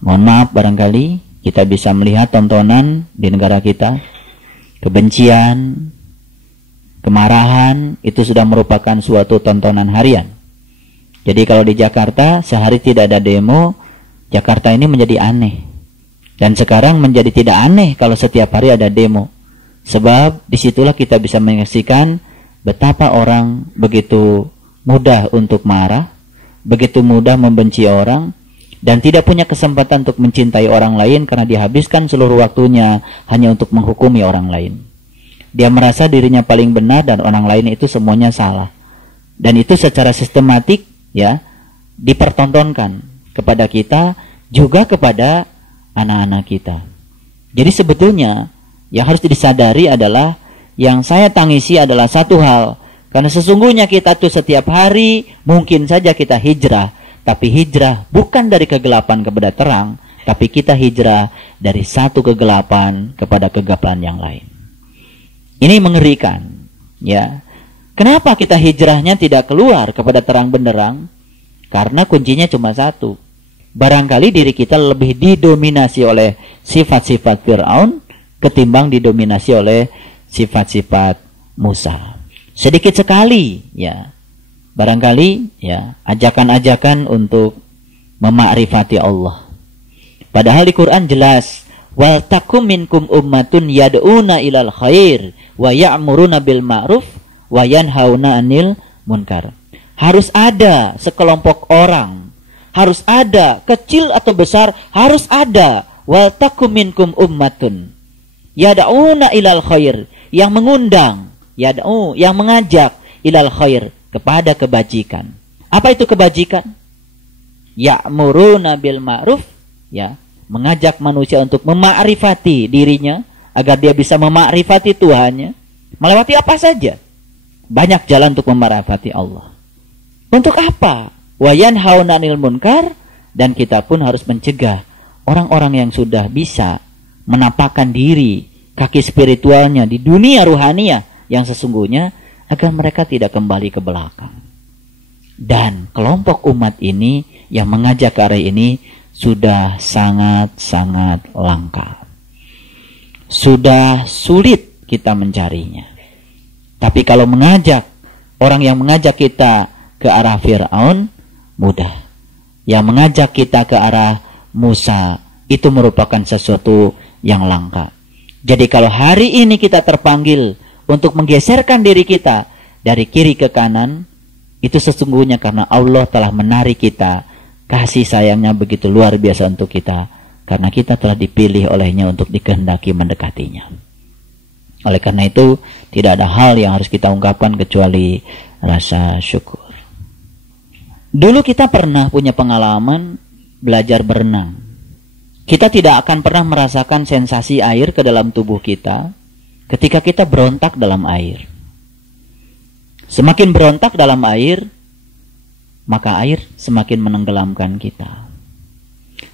Mohon maaf, barangkali kita bisa melihat tontonan di negara kita, kebencian, kemarahan, itu sudah merupakan suatu tontonan harian. Jadi kalau di Jakarta sehari tidak ada demo, Jakarta ini menjadi aneh. Dan sekarang menjadi tidak aneh kalau setiap hari ada demo. Sebab disitulah kita bisa menyaksikan betapa orang begitu mudah untuk marah, begitu mudah membenci orang, dan tidak punya kesempatan untuk mencintai orang lain karena dihabiskan seluruh waktunya hanya untuk menghukumi orang lain. Dia merasa dirinya paling benar dan orang lain itu semuanya salah. Dan itu secara sistematik ya dipertontonkan kepada kita, juga kepada anak-anak kita. Jadi sebetulnya yang harus disadari adalah, yang saya tangisi adalah satu hal, karena sesungguhnya kita tuh setiap hari mungkin saja kita hijrah, tapi hijrah bukan dari kegelapan kepada terang, tapi kita hijrah dari satu kegelapan kepada kegelapan yang lain. Ini mengerikan, ya. Kenapa kita hijrahnya tidak keluar kepada terang benderang? Karena kuncinya cuma satu. Barangkali diri kita lebih didominasi oleh sifat-sifat Fir'aun ketimbang didominasi oleh sifat-sifat Musa. Sedikit sekali, ya. Barangkali ya ajakan-ajakan untuk memakrifati Allah. Padahal di Quran jelas, wal takum minkum ummatun yad'una ilal khair wa ya'muruna bil ma'ruf wa yanhauna 'anil munkar. Harus ada sekelompok orang, harus ada kecil atau besar, harus ada wal takum minkum ummatun yad'una ilal khair, yang mengundang, yad'u, yang mengajak, ilal khair, kepada kebajikan. Apa itu kebajikan? Ya'muruna bil ma'ruf, ya, mengajak manusia untuk memakrifati dirinya agar dia bisa memakrifati Tuhannya, melewati apa saja. Banyak jalan untuk memakrifati Allah. Untuk apa? Wa yanhauna 'anil munkar, dan kita pun harus mencegah orang-orang yang sudah bisa menampakkan diri, kaki spiritualnya di dunia ruhaniah yang sesungguhnya, agar mereka tidak kembali ke belakang. Dan kelompok umat ini yang mengajak ke arah ini sudah sangat-sangat langka. Sudah sulit kita mencarinya. Tapi kalau mengajak, orang yang mengajak kita ke arah Fir'aun, mudah. Yang mengajak kita ke arah Musa, itu merupakan sesuatu yang langka. Jadi kalau hari ini kita terpanggil untuk menggeserkan diri kita dari kiri ke kanan, itu sesungguhnya karena Allah telah menarik kita, kasih sayangnya begitu luar biasa untuk kita, karena kita telah dipilih olehnya untuk dikehendaki mendekatinya. Oleh karena itu, tidak ada hal yang harus kita ungkapkan kecuali rasa syukur. Dulu kita pernah punya pengalaman belajar berenang. Kita tidak akan pernah merasakan sensasi air ke dalam tubuh kita ketika kita berontak dalam air. Semakin berontak dalam air, maka air semakin menenggelamkan kita.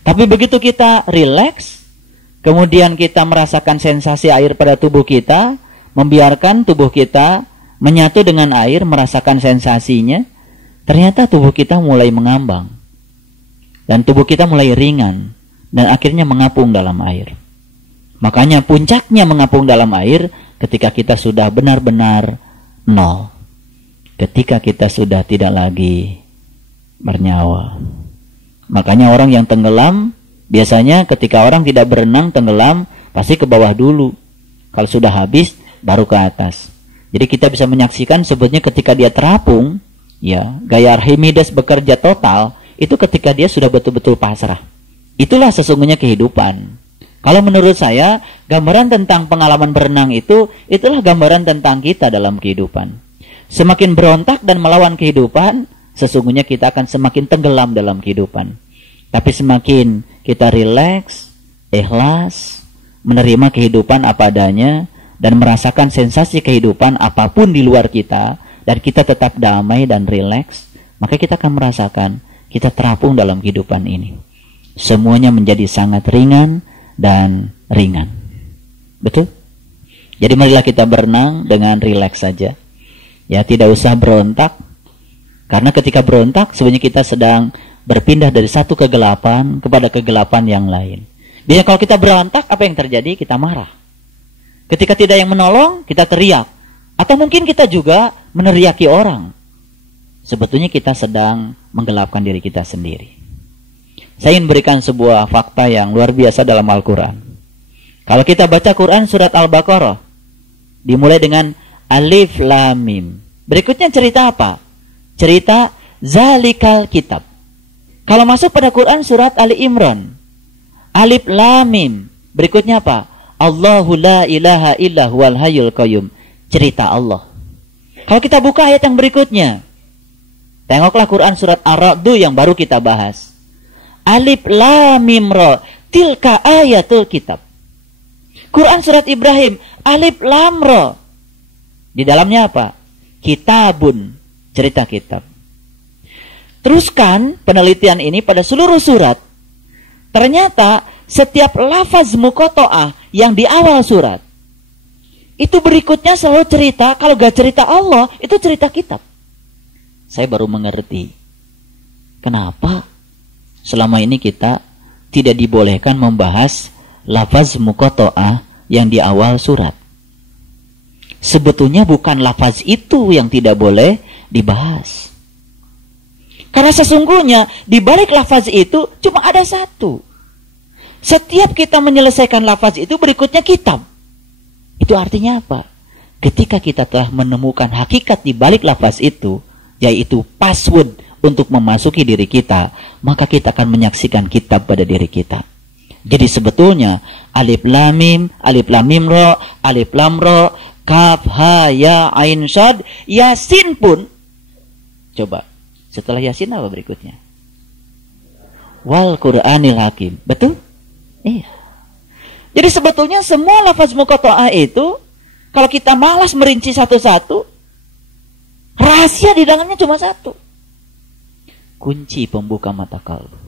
Tapi begitu kita rileks, kemudian kita merasakan sensasi air pada tubuh kita, membiarkan tubuh kita menyatu dengan air, merasakan sensasinya, ternyata tubuh kita mulai mengambang. Dan tubuh kita mulai ringan, dan akhirnya mengapung dalam air. Makanya puncaknya mengapung dalam air ketika kita sudah benar-benar nol. Ketika kita sudah tidak lagi bernyawa. Makanya orang yang tenggelam, biasanya ketika orang tidak berenang tenggelam, pasti ke bawah dulu. Kalau sudah habis, baru ke atas. Jadi kita bisa menyaksikan sebetulnya ketika dia terapung, ya, gaya Archimedes bekerja total, itu ketika dia sudah betul-betul pasrah. Itulah sesungguhnya kehidupan. Kalau menurut saya, gambaran tentang pengalaman berenang itu, itulah gambaran tentang kita dalam kehidupan. Semakin berontak dan melawan kehidupan, sesungguhnya kita akan semakin tenggelam dalam kehidupan. Tapi semakin kita rileks, ikhlas, menerima kehidupan apa adanya, dan merasakan sensasi kehidupan apapun di luar kita, dan kita tetap damai dan rileks, maka kita akan merasakan kita terapung dalam kehidupan ini. Semuanya menjadi sangat ringan dan ringan. Betul? Jadi marilah kita berenang dengan rileks saja. Ya, tidak usah berontak. Karena ketika berontak sebenarnya kita sedang berpindah dari satu kegelapan kepada kegelapan yang lain. Biasanya kalau kita berontak, apa yang terjadi? Kita marah. Ketika tidak yang menolong, kita teriak. Atau mungkin kita juga meneriaki orang. Sebetulnya kita sedang menggelapkan diri kita sendiri. Saya ingin berikan sebuah fakta yang luar biasa dalam Al-Quran. Kalau kita baca Quran surat Al-Baqarah, dimulai dengan Alif Lam Mim. Berikutnya cerita apa? Cerita Zalikal Kitab. Kalau masuk pada Quran surat Ali Imran, Alif Lam Mim. Berikutnya apa? Allahu la ilaha illa huwal hayyul qayyum. Cerita Allah. Kalau kita buka ayat yang berikutnya, tengoklah Quran surat Ar-Ra'd yang baru kita bahas. Alif Lam Mim Ra, tilka ayatul kitab. Quran surat Ibrahim, Alif Lam Ra. Di dalamnya apa? Kitabun, cerita kitab. Teruskan penelitian ini pada seluruh surat. Ternyata setiap lafaz muqatta'ah yang di awal surat, itu berikutnya selalu cerita. Kalau gak cerita Allah, itu cerita kitab. Saya baru mengerti kenapa selama ini kita tidak dibolehkan membahas lafaz muqatta'ah yang di awal surat. Sebetulnya bukan lafaz itu yang tidak boleh dibahas. Karena sesungguhnya di balik lafaz itu cuma ada satu. Setiap kita menyelesaikan lafaz itu berikutnya kitab. Itu artinya apa? Ketika kita telah menemukan hakikat di balik lafaz itu, yaitu password untuk memasuki diri kita, maka kita akan menyaksikan kitab pada diri kita. Jadi sebetulnya Alif Lam Mim, Alif Lam Mim Ra, Alif Lam Ra, Kaf Ha Ya Ain Shad, Yasin pun. Coba, setelah Yasin apa berikutnya? Wal Qur'anil Hakim. Betul? Iya. Jadi sebetulnya semua lafaz muqatta'ah itu, kalau kita malas merinci satu-satu, rahasia di dalamnya cuma satu. Kunci pembuka mata kalbu.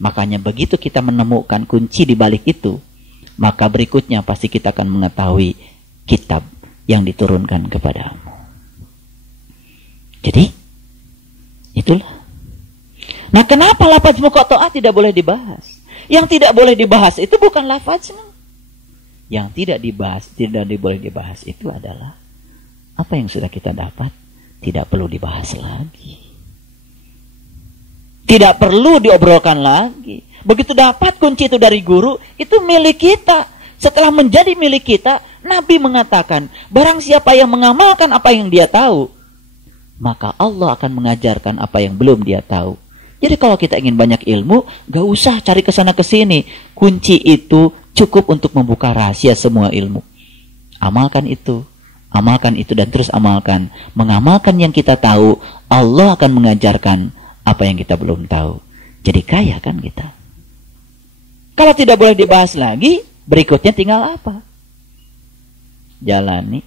Makanya begitu kita menemukan kunci di balik itu, maka berikutnya pasti kita akan mengetahui kitab yang diturunkan kepadamu. Jadi, itulah. Nah, kenapa lafaz muqatta'ah tidak boleh dibahas? Yang tidak boleh dibahas itu bukan lafaznya. Yang tidak dibahas, tidak boleh dibahas itu adalah apa yang sudah kita dapat, tidak perlu dibahas lagi. Tidak perlu diobrolkan lagi. Begitu dapat kunci itu dari guru, itu milik kita. Setelah menjadi milik kita, Nabi mengatakan, barang siapa yang mengamalkan apa yang dia tahu, maka Allah akan mengajarkan apa yang belum dia tahu. Jadi kalau kita ingin banyak ilmu, gak usah cari kesana kesini. Kunci itu cukup untuk membuka rahasia semua ilmu. Amalkan itu dan terus amalkan. Mengamalkan yang kita tahu, Allah akan mengajarkan apa yang kita belum tahu. Jadi kaya kan kita. Kalau tidak boleh dibahas lagi, berikutnya tinggal apa? Jalani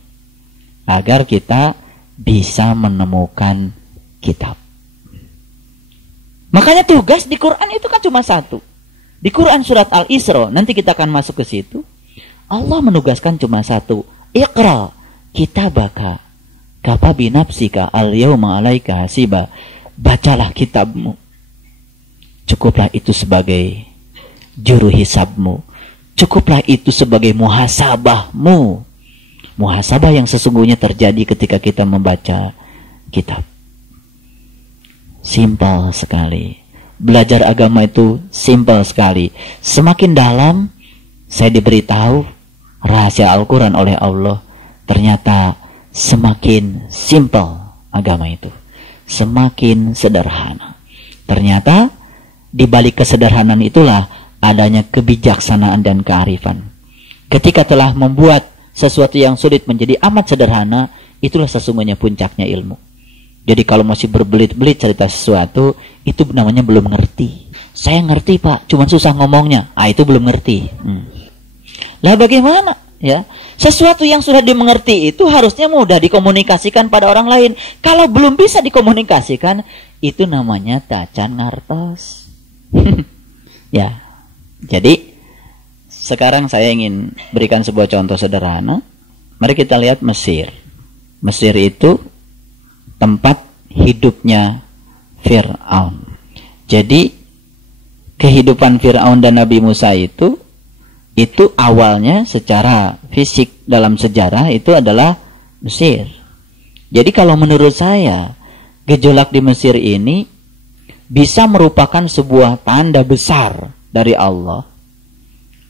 agar kita bisa menemukan kitab. Makanya tugas di Quran itu kan cuma satu. Di Quran surat Al-Isra, nanti kita akan masuk ke situ. Allah menugaskan cuma satu. Iqra kitabaka kafa binafsika al-yawma 'alaika hasiba. Bacalah kitabmu. Cukuplah itu sebagai juru hisabmu. Cukuplah itu sebagai muhasabahmu. Muhasabah yang sesungguhnya terjadi ketika kita membaca kitab. Simpel sekali. Belajar agama itu simpel sekali. Semakin dalam saya diberitahu rahasia Al-Quran oleh Allah, ternyata semakin simpel agama itu, semakin sederhana. Ternyata di balik kesederhanaan itulah adanya kebijaksanaan dan kearifan. Ketika telah membuat sesuatu yang sulit menjadi amat sederhana, itulah sesungguhnya puncaknya ilmu. Jadi kalau masih berbelit-belit cerita sesuatu, itu namanya belum ngerti. Saya ngerti Pak, cuman susah ngomongnya. Itu belum ngerti. Lah bagaimana? Ya, sesuatu yang sudah dimengerti itu harusnya mudah dikomunikasikan pada orang lain. Kalau belum bisa dikomunikasikan, itu namanya tacan ngartos. Ya, jadi sekarang saya ingin berikan sebuah contoh sederhana. Mari kita lihat Mesir. Mesir itu tempat hidupnya Fir'aun. Jadi kehidupan Fir'aun dan Nabi Musa itu awalnya secara fisik dalam sejarah itu adalah Mesir. Jadi kalau menurut saya gejolak di Mesir ini bisa merupakan sebuah tanda besar dari Allah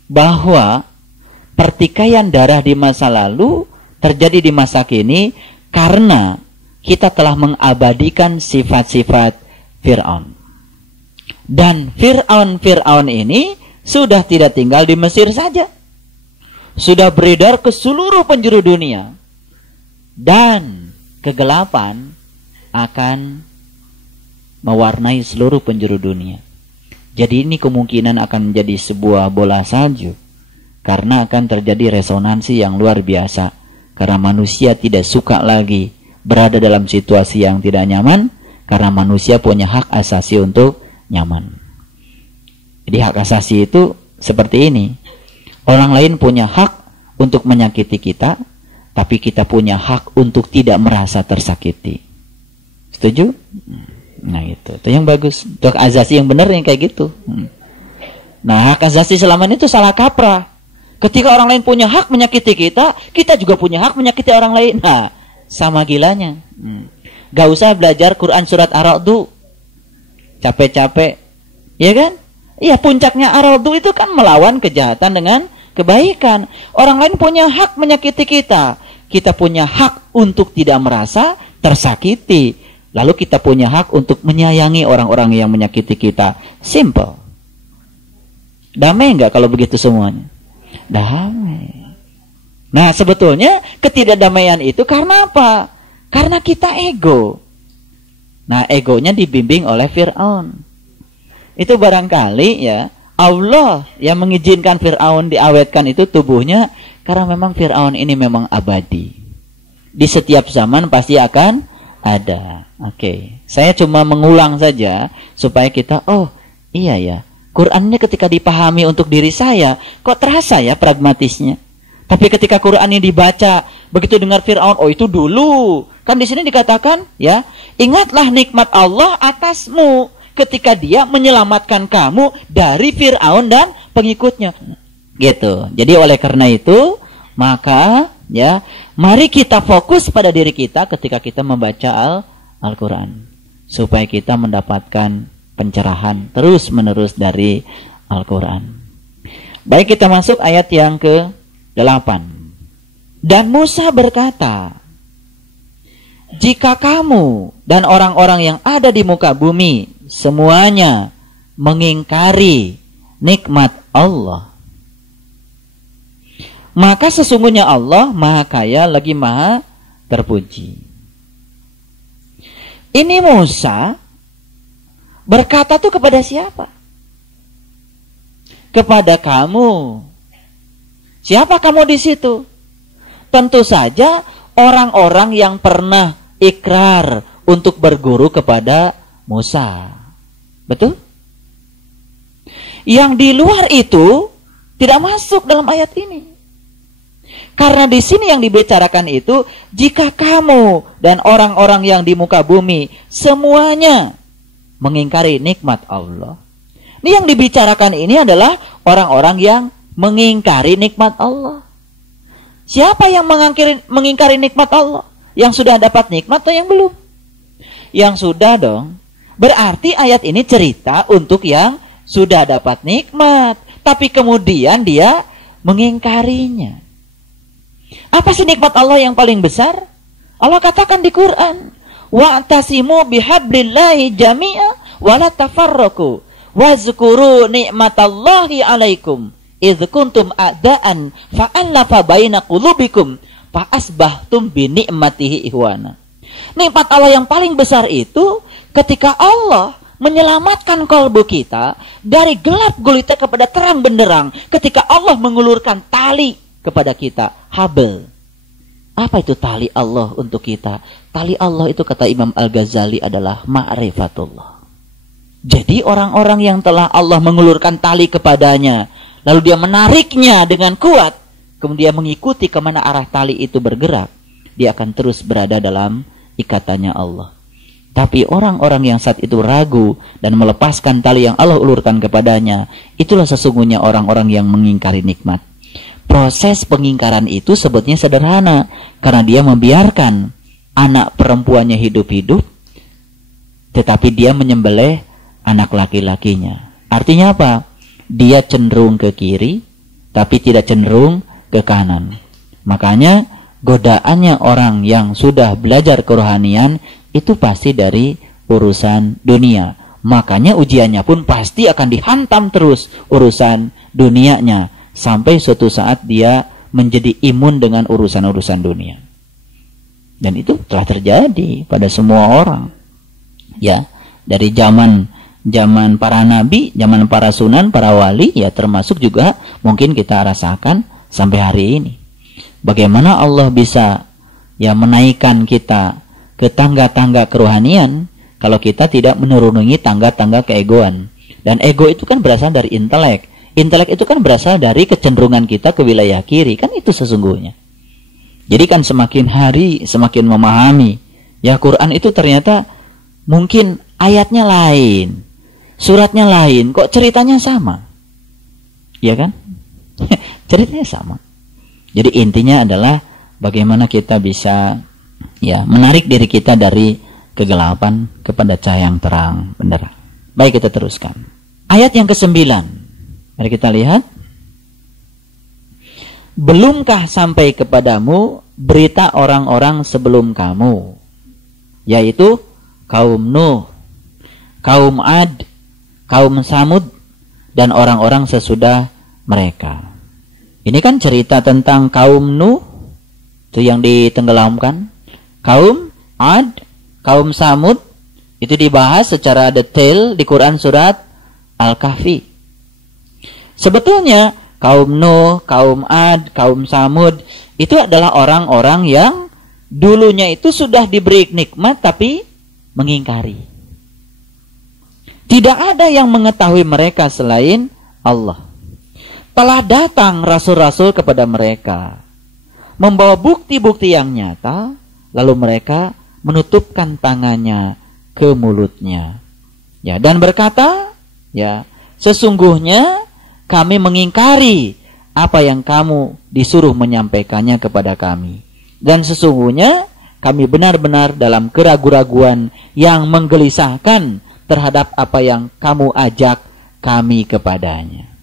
bahwa pertikaian darah di masa lalu terjadi di masa kini karena kita telah mengabadikan sifat-sifat Fir'aun. Dan Fir'aun ini sudah tidak tinggal di Mesir saja. Sudah beredar ke seluruh penjuru dunia. Dan kegelapan akan mewarnai seluruh penjuru dunia. Jadi ini kemungkinan akan menjadi sebuah bola salju. Karena akan terjadi resonansi yang luar biasa. Karena manusia tidak suka lagi berada dalam situasi yang tidak nyaman. Karena manusia punya hak asasi untuk nyaman. Jadi hak asasi itu seperti ini. Orang lain punya hak untuk menyakiti kita, tapi kita punya hak untuk tidak merasa tersakiti. Setuju? Nah itu yang bagus. Itu hak asasi yang benar yang kayak gitu. Nah hak asasi selama ini itu salah kaprah. Ketika orang lain punya hak menyakiti kita, kita juga punya hak menyakiti orang lain. Nah sama gilanya. Gak usah belajar Quran surat Ar-Ra'd. Capek-capek, ya kan? Iya, puncaknya Ar-Ra'd itu kan melawan kejahatan dengan kebaikan. Orang lain punya hak menyakiti kita. Kita punya hak untuk tidak merasa tersakiti. Lalu kita punya hak untuk menyayangi orang-orang yang menyakiti kita. Simple. Damai nggak kalau begitu semuanya? Damai. Nah, sebetulnya ketidakdamaian itu karena apa? Karena kita ego. Nah, egonya dibimbing oleh Fir'aun. Itu barangkali ya, Allah yang mengizinkan Fir'aun diawetkan itu tubuhnya, karena memang Fir'aun ini memang abadi. Di setiap zaman pasti akan ada. Oke. Saya cuma mengulang saja, supaya kita, oh iya ya, Qurannya ketika dipahami untuk diri saya, kok terasa ya pragmatisnya. Tapi ketika Quran ini dibaca, begitu dengar Fir'aun, oh itu dulu. Kan di sini dikatakan, ya, ingatlah nikmat Allah atasmu ketika dia menyelamatkan kamu dari Fir'aun dan pengikutnya. Gitu. Jadi oleh karena itu, maka ya, mari kita fokus pada diri kita ketika kita membaca Al-Quran. Supaya kita mendapatkan pencerahan terus-menerus dari Al-Quran. Baik, kita masuk ayat yang ke-8. Dan Musa berkata, jika kamu dan orang-orang yang ada di muka bumi semuanya mengingkari nikmat Allah, maka sesungguhnya Allah Maha Kaya lagi Maha Terpuji. Ini Musa berkata tuh kepada siapa? Kepada kamu. Siapa kamu di situ? Tentu saja orang-orang yang pernah ikrar untuk berguru kepada Musa. Betul? Yang di luar itu tidak masuk dalam ayat ini. Karena di sini yang dibicarakan itu, jika kamu dan orang-orang yang di muka bumi semuanya mengingkari nikmat Allah. Ini yang dibicarakan ini adalah orang-orang yang mengingkari nikmat Allah. Siapa yang mengingkari nikmat Allah? Yang sudah dapat nikmat atau yang belum? Yang sudah dong. Berarti ayat ini cerita untuk yang sudah dapat nikmat, tapi kemudian dia mengingkarinya. Apa sih nikmat Allah yang paling besar? Allah katakan di Quran, wa'tasimu bihablillahi jami'a wa la tafarraqu wazkuru ni'matallahi 'alaikum idz kuntum a'daan fa'alafa baina qulubikum fa asbahtum bi ni'matihi ihwana. Nikmat Allah yang paling besar itu ketika Allah menyelamatkan kalbu kita dari gelap gulita kepada terang benderang, ketika Allah mengulurkan tali kepada kita, habl. Apa itu tali Allah untuk kita? Tali Allah itu kata Imam Al-Ghazali adalah ma'rifatullah. Jadi orang-orang yang telah Allah mengulurkan tali kepadanya, lalu dia menariknya dengan kuat, kemudian mengikuti kemana arah tali itu bergerak, dia akan terus berada dalam ikatannya Allah. Tapi orang-orang yang saat itu ragu dan melepaskan tali yang Allah ulurkan kepadanya, itulah sesungguhnya orang-orang yang mengingkari nikmat. Proses pengingkaran itu sebetulnya sederhana, karena dia membiarkan anak perempuannya hidup-hidup, tetapi dia menyembelih anak laki-lakinya. Artinya apa? Dia cenderung ke kiri, tapi tidak cenderung ke kanan. Makanya godaannya orang yang sudah belajar kerohanian itu pasti dari urusan dunia. Makanya ujiannya pun pasti akan dihantam terus urusan dunianya, sampai suatu saat dia menjadi imun dengan urusan-urusan dunia. Dan itu telah terjadi pada semua orang. Ya, dari zaman para nabi, zaman para sunan, para wali, ya termasuk juga mungkin kita rasakan sampai hari ini. Bagaimana Allah bisa ya menaikkan kita ke tangga-tangga kerohanian kalau kita tidak menuruni tangga-tangga keegoan. Dan ego itu kan berasal dari intelek. Intelek itu kan berasal dari kecenderungan kita ke wilayah kiri. Kan itu sesungguhnya. Jadi kan semakin hari semakin memahami. Ya Quran itu ternyata mungkin ayatnya lain, suratnya lain, kok ceritanya sama. Ya kan? Ceritanya sama. Jadi intinya adalah bagaimana kita bisa ya menarik diri kita dari kegelapan kepada cahaya yang terang benderang. Baik, kita teruskan. Ayat yang ke-9. Mari kita lihat. Belumkah sampai kepadamu berita orang-orang sebelum kamu, yaitu kaum Nuh, kaum Ad, kaum Samud, dan orang-orang sesudah mereka. Ini kan cerita tentang kaum Nuh, itu yang ditenggelamkan. Kaum Ad, kaum Samud, itu dibahas secara detail di Quran surat Al-Kahfi. Sebetulnya kaum Nuh, kaum Ad, kaum Samud itu adalah orang-orang yang dulunya itu sudah diberi nikmat tapi mengingkari. Tidak ada yang mengetahui mereka selain Allah. Telah datang rasul-rasul kepada mereka, membawa bukti-bukti yang nyata, lalu mereka menutupkan tangannya ke mulutnya. Ya, dan berkata, ya, sesungguhnya kami mengingkari apa yang kamu disuruh menyampaikannya kepada kami. Dan sesungguhnya kami benar-benar dalam keraguan-raguan yang menggelisahkan terhadap apa yang kamu ajak kami kepadanya.